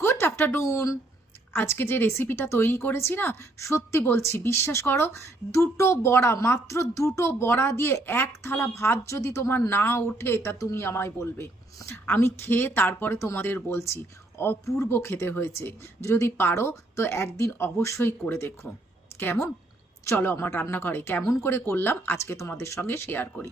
Good afternoon. আজকে যে রেসিপিটা তৈরি করেছি না, সত্যি বলছি, বিশ্বাস করো, দুটো বড়া, মাত্র দুটো বড়া দিয়ে এক থালা ভাত যদি তোমার না ওঠে, তা তুমি আমায় বলবে। আমি খেয়ে তারপরে তোমাদের বলছি, অপূর্ব খেতে হয়েছে। যদি পারো, তো একদিন অবশ্যই করে দেখো। কেমন? চলো আমার রান্নাঘরে কেমন করে করলাম, আজকে তোমাদের সঙ্গে শেয়ার করি।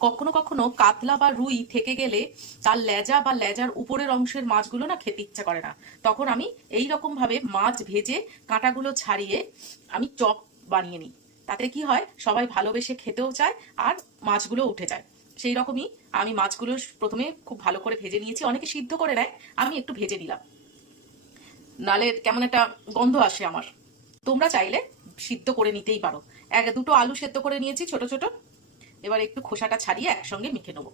কখনো কখনো কাতলা বা রুই থেকে গেলে তার লেজা বা লেজার উপরের অংশের মাছগুলো না খেতে ইচ্ছা করে না। তখন আমি এই রকম ভাবে মাছ ভেজে কাঁটাগুলো ছাড়িয়ে আমি চপ বানিয়ে নিই। তাতে কি হয়, সবাই ভালোবেসে খেতেও চায় আর মাছগুলো উঠে যায়। সেই রকমই আমি মাছগুলো প্রথমে খুব ভালো করে ভেজে নিয়েছি। অনেকে সিদ্ধ করে নেয়, আমি একটু ভেজে নিলাম। নালে কেমন একটা গন্ধ আসে আমার। তোমরা চাইলে সিদ্ধ করে নিতেই পারো। এক, দুটো আলু সেদ্ধ করে নিয়েছি ছোট ছোট। এবার একটু খোসাটা ছাড়িয়ে একসঙ্গে মেখে নেব।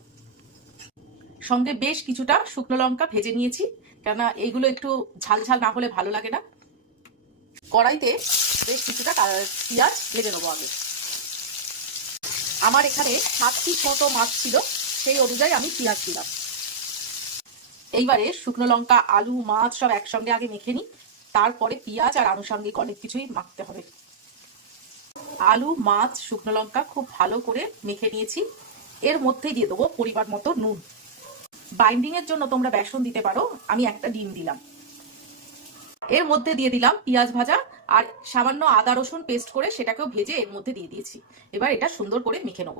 সঙ্গে বেশ কিছুটা শুকনো লঙ্কা ভেজে নিয়েছি, কেননা এইগুলো একটু ঝাল ঝাল না হলে ভালো লাগে না। কড়াইতে বেশ কিছুটা পেঁয়াজ ভেজে নেব আগে। আমার এখানে সাত পিস মতো মাছ ছিল, সেই অনুযায়ী আমি পেঁয়াজ দিলাম। এইবারে শুকনো লঙ্কা, আলু, মাছ সব একসঙ্গে আগে মেখে নিই, তারপরে পেঁয়াজ আর আনুষঙ্গিক অনেক কিছুই মাখতে হবে। আলু, মাছ, শুকনো লঙ্কা খুব ভালো করে মেখে নিয়েছি। এর মধ্যে দিয়ে দেবো পরিবার মতো নুন। বাইন্ডিং এর জন্য তোমরা বেসন দিতে পারো, আমি একটা ডিম দিলাম। এর মধ্যে দিয়ে দিলাম পেঁয়াজ ভাজা আর সামান্য আদা রসুন পেস্ট করে সেটাকেও ভেজে এর মধ্যে দিয়ে দিয়েছি। এবার এটা সুন্দর করে মেখে নেব।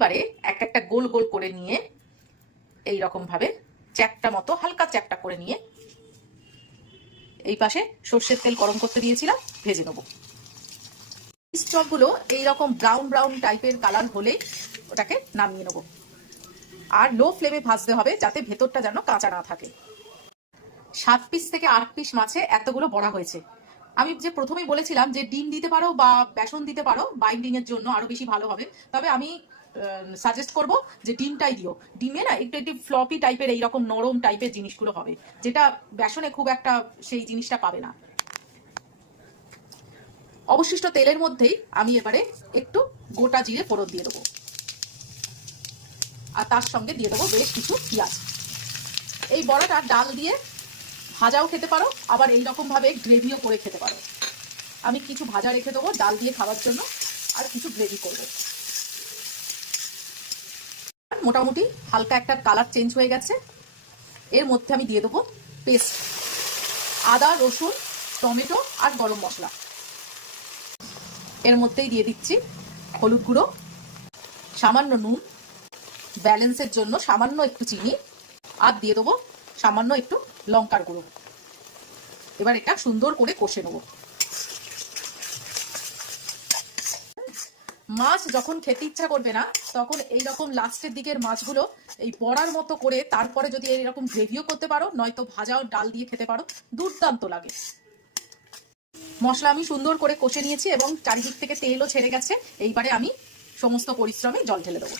এবারে এক একটা গোল গোল করে নিয়ে এই রকম ভাবে চ্যাপটা মতো, হালকা চ্যাপটা করে নিয়ে এই পাশে সর্ষের তেল গরম করতে দিয়েছিলাম, ভেজে নেব। চপগুলো এইরকম ব্রাউন ব্রাউন টাইপের কালার হলে ওটাকে নামিয়ে নেব। আর লো ফ্লেমে ভাজতে হবে যাতে ভেতরটা যেন কাঁচা না থাকে। সাত পিস থেকে আট পিস মাছে এতগুলো বড়া হয়েছে। আমি যে প্রথমেই বলেছিলাম যে ডিম দিতে পারো বা বেসন দিতে পারো বাইন্ডিং এর জন্য আরও বেশি ভালো হবে। তবে আমি সাজেস্ট করব যে ডিমটাই দিও। ডিমে না একটু একটু ফ্লপি টাইপের এইরকম নরম টাইপের জিনিসগুলো হবে, যেটা বেসনে খুব একটা সেই জিনিসটা পাবে না। অবশিষ্ট তেলের মধ্যেই আমি এবারে একটু গোটা জিরে ফোড়ন দিয়ে দেবো। আর তার সঙ্গে দিয়ে দেবো বেশ কিছু পেঁয়াজ। এই বড়াটা ডাল দিয়ে ভাজাও খেতে পারো, আবার এইরকম ভাবে গ্রেভিও করে খেতে পারো। আমি কিছু ভাজা রেখে দেবো ডাল দিয়ে খাওয়ার জন্য, আর কিছু গ্রেভি করব। মোটামুটি হালকা একটা কালার চেঞ্জ হয়ে গেছে। এর মধ্যে আমি দিয়ে দেবো পেস্ট, আদা, রসুন, টমেটো আর গরম মশলা। এর মধ্যেই দিয়ে দিচ্ছি হলুদ গুঁড়ো, সামান্য নুন, ব্যালেন্সের জন্য সামান্য একটু চিনি, আর দিয়ে দেবো সামান্য একটু লঙ্কার গুঁড়ো। এবার এটা সুন্দর করে কষে নেব। মাছ যখন খেতে ইচ্ছা করবে না, তখন এই রকম লাস্টের দিকের মাছগুলো এই বড়ার মতো করে তারপরে যদি এইরকম গ্রেভিও করতে পারো, নয়তো ভাজাও ডাল দিয়ে খেতে পারো। দুর্দান্ত লাগে। মশলা আমি সুন্দর করে কষে নিয়েছি এবং চারিদিক থেকে তেলও ছেড়ে গেছে। এইবারে আমি সমস্ত পরিশ্রমে জল ঢেলে দেবো।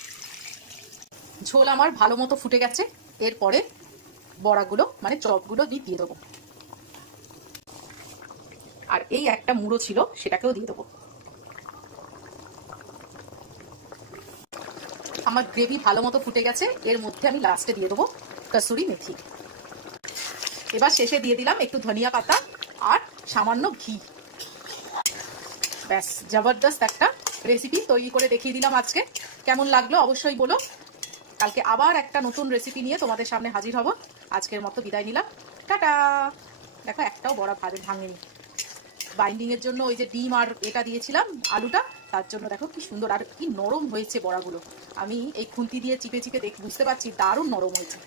ঝোল আমার ভালো মতো ফুটে গেছে। এরপরে বড়াগুলো মানে চপগুলো দিয়ে দেবো। আর এই একটা মুড়ো ছিল, সেটাকেও দিয়ে দেবো। আমার গ্রেভি ভালো মতো ফুটে গেছে, এর মধ্যে আমি লাস্টে দিয়ে দেবো কসুরি মেথি। এবার শেষে দিয়ে দিলাম একটু ধনিয়া পাতা আর সামান্য ঘি। ব্যাস, জবরদস্ত একটা রেসিপি তৈরি করে দেখিয়ে দিলাম আজকে। কেমন লাগল অবশ্যই বলো। কালকে আবার একটা নতুন রেসিপি নিয়ে তোমাদের সামনে হাজির হব। আজকের মতো বিদায় নিলাম। টাটা! দেখো একটাও বড় ভাজে ভাঙেনি। বাইন্ডিং এর জন্য ওই যে ডিম আর এটা দিয়েছিলাম, আলুটা। তার জন্য দেখো কি সুন্দর আর কি নরম হয়েছে বড়াগুলো। আমি এই খুন্তি দিয়ে চিপে চিপে দেখ বুঝতে পারছি দারুণ নরম হয়েছে।